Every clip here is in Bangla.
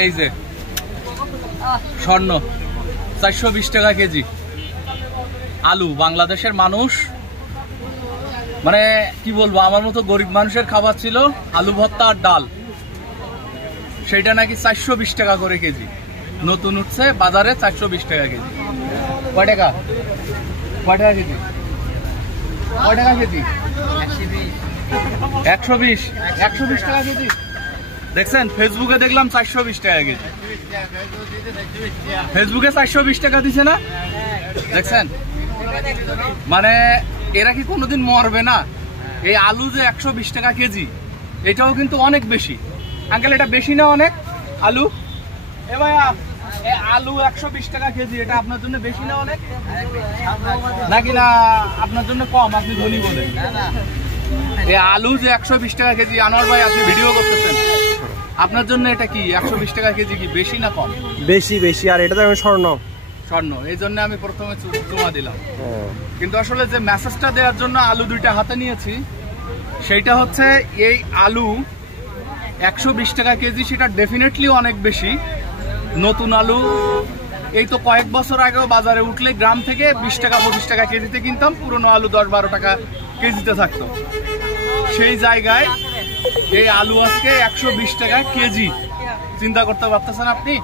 এই যে স্বর্ণ 420 টাকা কেজি। আলু বাংলাদেশের মানুষ মানে কি বলবো, আমার মতো গরিব মানুষের খাবার ছিল আলু ভর্তা আর ডাল, সেটা নাকি 420 টাকা করে কেজি। নতুন উঠছে বাজারে 420 টাকা কেজি। কয় টাকা কেজি? কয় টাকা কেজি? 120 টাকা কেজি। দেখছেন ফেসবুকে দেখলাম 420 টাকা কেজি। ফেসবুকে 420 টাকা দিছে না, দেখছেন? মানে এরা কি কোনোদিন মরবে না? এই আলু যে 120 টাকা কেজি, এটাও কিন্তু অনেক বেশি। আঙ্কেল এটা বেশি না অনেক? আলু এ ভাইয়া, আলু 120 টাকা কেজি, এটা আপনার জন্য বেশি না অনেক? নাকি না আপনার জন্য কম, আপনি ধনী বলেন? এই আলু যে 120 টাকা কেজি, আনোয়ার ভাই আপনি ভিডিও করতেছেন, আপনার জন্য এটা কি 120 টাকা কেজি কি বেশি না কম? বেশি। আর এটা তো স্বর্ণ, এই জন্য আমি প্রথমে চুমা দিলাম। কিন্তু আসলে যে মেসেজটা দেওয়ার জন্য আলু দুইটা হাতে নিয়েছি, সেইটা হচ্ছে এই আলু 120 টাকা কেজি, সেটা ডেফিনেটলি অনেক বেশি। নতুন আলু এই তো কয়েক বছর আগেও বাজারে উঠলে গ্রাম থেকে 20 টাকা 25 টাকা কেজিতে কিনতাম, পুরনো আলু 10-12 টাকা কেজিতে থাকতো। সেই জায়গায় এই আলু আজকে 120 টাকা কেজি। চিন্তা করতে পারতেছেন আপনি?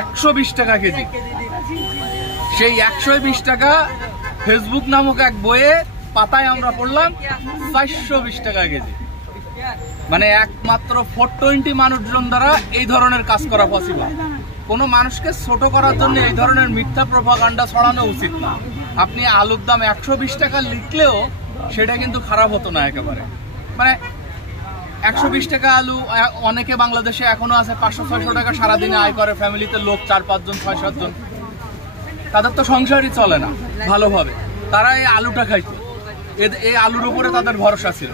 120 টাকা কেজি। সেই 120 টাকা ফেসবুক নামক এক বইয়ে পাতায় আমরা পড়লাম 420 টাকা কেজি। মানে একমাত্র 420 মানুষজন দ্বারা এই ধরনের কাজ করা পসিবল। কোনো মানুষকে ছোট করার জন্য এই ধরনের মিথ্যা প্রপাগান্ডা ছড়ানো উচিত না। আপনি আলুর দাম 120 টাকা লিখলেও সেটা কিন্তু খারাপ হতো না একেবারে। মানে 120 টাকা আলু অনেকে বাংলাদেশে এখনো আছে 500-600 টাকা সারাদিনে আয় করে, ফ্যামিলিতে লোক 4-5 জন 6-7 জন, তাদের তো সংসারই চলে না ভালোভাবে। তারা এই আলুটা খাইতো, এই আলুর উপরে তাদের ভরসা ছিল।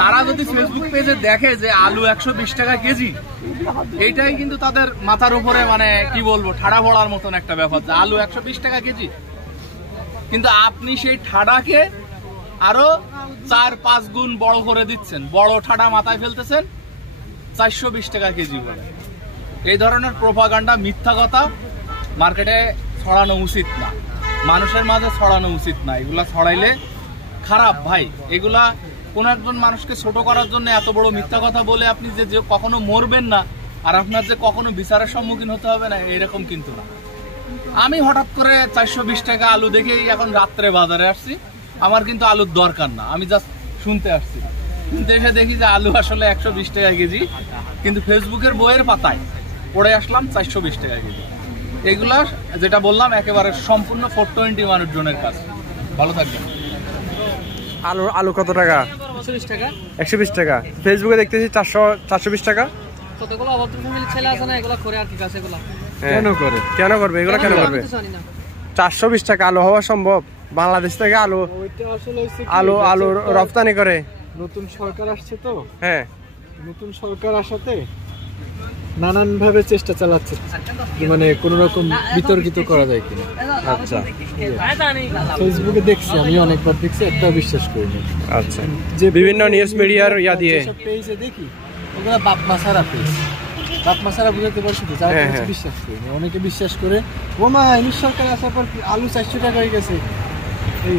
তারা যদি ফেসবুক পেজে দেখে যে আলু 120 টাকা কেজি, এইটাই কিন্তু তাদের মাথার উপরে মানে কি বলবো ঠাড়া পড়ার মতন একটা ব্যাপার, যে আলু 120 টাকা কেজি। কিন্তু আপনি সেই ঠাড়াকে আরো 4-5 গুণ বড় করে দিচ্ছেন, বড় ঠাডা মাথায় ফেলতেছেন 420 টাকা কেজি বলে। এই ধরনের প্রোপাগান্ডা, মিথ্যা কথা মার্কেটে ছড়ানো উচিত না, মানুষের মাঝে ছড়ানো উচিত না। এগুলা ছড়াইলে খারাপ ভাই। এগুলা কোন একজন মানুষকে ছোট করার জন্য এত বড় মিথ্যা কথা বলে আপনি যে কখনো মরবেন না আর আপনার যে কখনো বিচারের সম্মুখীন হতে হবে না, এরকম কিন্তু না। আমি হঠাৎ করে 420 টাকা আলু দেখেই এখন রাত্রে বাজারে আসছি। আমার কিন্তু আলুর দরকার না, আমি জাস্ট শুনতে আসছি। শুনতে এসে দেখি যে আলু আসলে 120 টাকা কেজি, কিন্তু ফেসবুকের বইয়ের পাতায় পড়ে আসলাম 420 টাকা কেজি। এগুলা যেটা বললাম একেবারে সম্পূর্ণ 420 মানুষজনের কাজ। ভালো থাকবেন। আলু কত টাকা? 120 টাকা। ফেসবুকে দেখতেছি 420 টাকা। কতগুলো অভদ্র ফ্যামিলি ছেলে আছে না, এগুলা করে আর কি কাজ? এগুলা কেন করবে এগুলা? কেন করবে? 420 টাকা আলু হওয়া সম্ভব? বাংলাদেশ থেকে আলু রপ্তানি করে। নতুন সরকার আসছে তো, হ্যাঁ, নতুন সরকার আসাতে নানান ভাবে চেষ্টা চালাচ্ছে, মানে কোন রকম বিতর্কিত করা যায় কিনা। আচ্ছা, ফেসবুকে দেখছি, আমি অনেকবার দেখছি, একটাও বিশ্বাস করিনি। আচ্ছা, যে বিভিন্ন নিউজ মিডিয়ার দিয়ে পেজে দেখি ওগুলা বাপ মাসারা পেজ, বাপ মাসারা বুঝাতে পারছি তো, যার কাছে বিশ্বাস করিনি। অনেকে বিশ্বাস করে, ও মা ইংলিশ সরকার আসার পর আলু 400 টাকা হয়ে গেছে, এই